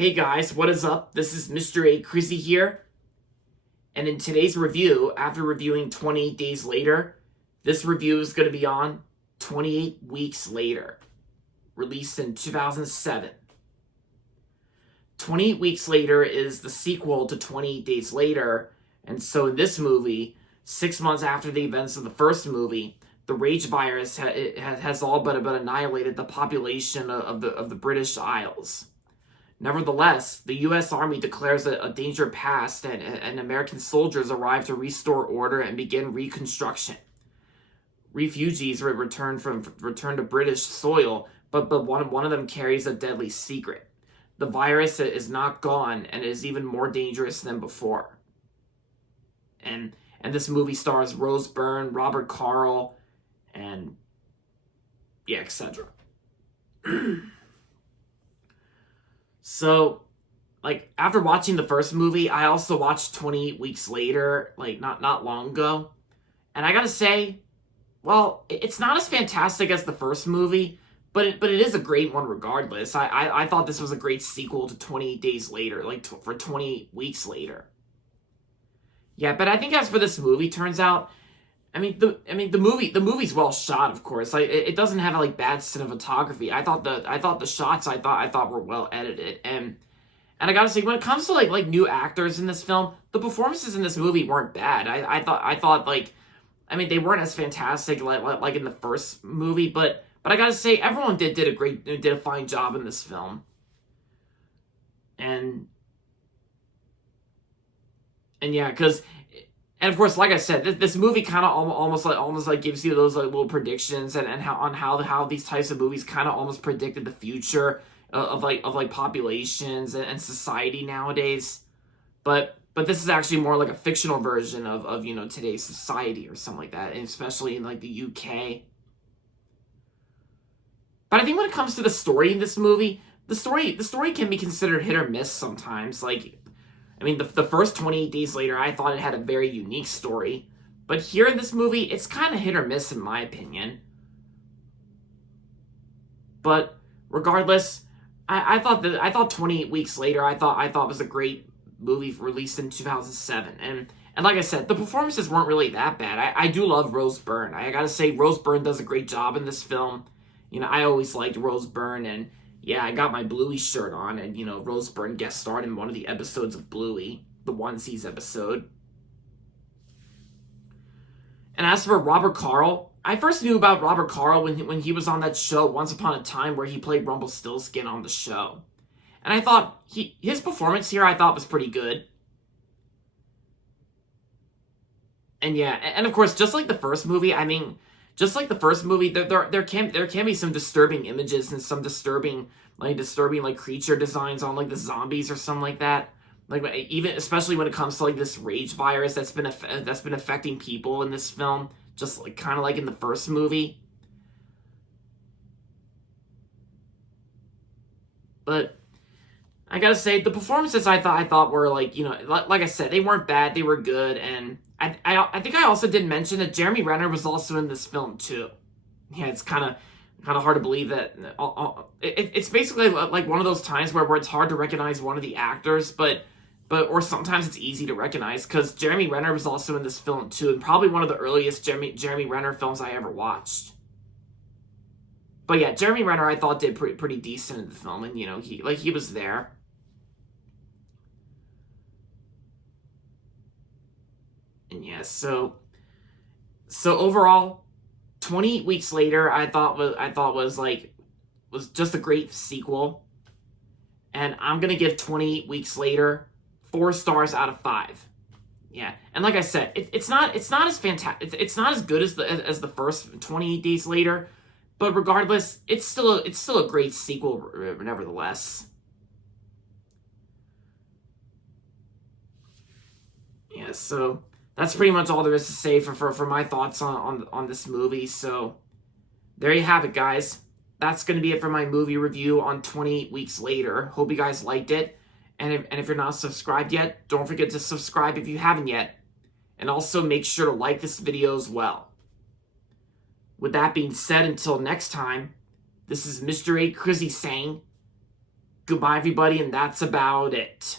Hey guys, what is up? This is Mr. A. Crizzy here. And in today's review, after reviewing 28 Days Later, this review is going to be on 28 Weeks Later, released in 2007. 28 Weeks Later is the sequel to 28 Days Later, and so in this movie, 6 months after the events of the first movie, the rage virus has all but annihilated the population of the British Isles. Nevertheless, the U.S. Army declares a danger past, and American soldiers arrive to restore order and begin reconstruction. Refugees return to British soil, but one of them carries a deadly secret. The virus is not gone, and is even more dangerous than before. And this movie stars Rose Byrne, Robert Carl, and etc. So, after watching the first movie, I also watched 28 Weeks Later, not long ago. And I gotta say, well, it's not as fantastic as the first movie, but it is a great one regardless. I thought this was a great sequel to 28 Days Later, for 28 Weeks Later. Yeah, but I think as for this movie, turns out, the movie's well shot, of course. It doesn't have bad cinematography. I thought the shots I thought were well edited, and I gotta say, when it comes to new actors in this film, the performances in this movie weren't bad. I thought they weren't as fantastic like in the first movie, but I gotta say, everyone did a fine job in this film, and yeah, because. And of course, like I said, this movie kind of almost gives you those little predictions and how these types of movies kind of almost predicted the future of populations and society nowadays. But this is actually more like a fictional version of today's society or something like that, and especially in the UK. But I think when it comes to the story in this movie, the story can be considered hit or miss sometimes. The first 28 Days Later, I thought it had a very unique story. But here in this movie, it's kind of hit or miss in my opinion. But regardless, I thought 28 Weeks Later, I thought was a great movie released in 2007. And like I said, the performances weren't really that bad. I do love Rose Byrne. I gotta say, Rose Byrne does a great job in this film. I always liked Rose Byrne, and yeah, I got my Bluey shirt on, and, Rose Byrne guest starred in one of the episodes of Bluey, the Onesies episode. And as for Robert Carl, I first knew about Robert Carl when he was on that show Once Upon a Time, where he played Rumpelstiltskin on the show. And I thought, his performance here, I thought, was pretty good. And yeah, and of course, just like the first movie, there can be some disturbing images and some disturbing creature designs on the zombies or something like that. Even especially when it comes to this rage virus that's been affecting people in this film, just kind of like in the first movie. But I gotta say, the performances I thought were like I said, they weren't bad, they were good, and I think I also did mention that Jeremy Renner was also in this film too. Yeah, it's kind of hard to believe that. It's basically like one of those times where it's hard to recognize one of the actors, or sometimes it's easy to recognize, because Jeremy Renner was also in this film too, and probably one of the earliest Jeremy Renner films I ever watched. But yeah, Jeremy Renner I thought did pretty decent in the film, and he was there. And yeah, so overall, 28 Weeks Later, I thought was just a great sequel, and I'm gonna give 28 Weeks Later 4 stars out of 5. Yeah, and like I said, it's not as fantastic. It's not as good as the first 28 Days Later, but regardless, it's still a great sequel nevertheless. Yeah, so that's pretty much all there is to say for my thoughts on this movie. So there you have it, guys. That's going to be it for my movie review on 28 Weeks Later. Hope you guys liked it. And if you're not subscribed yet, don't forget to subscribe if you haven't yet. And also make sure to like this video as well. With that being said, until next time, this is Mr. A. Crizzy saying goodbye, everybody, and that's about it.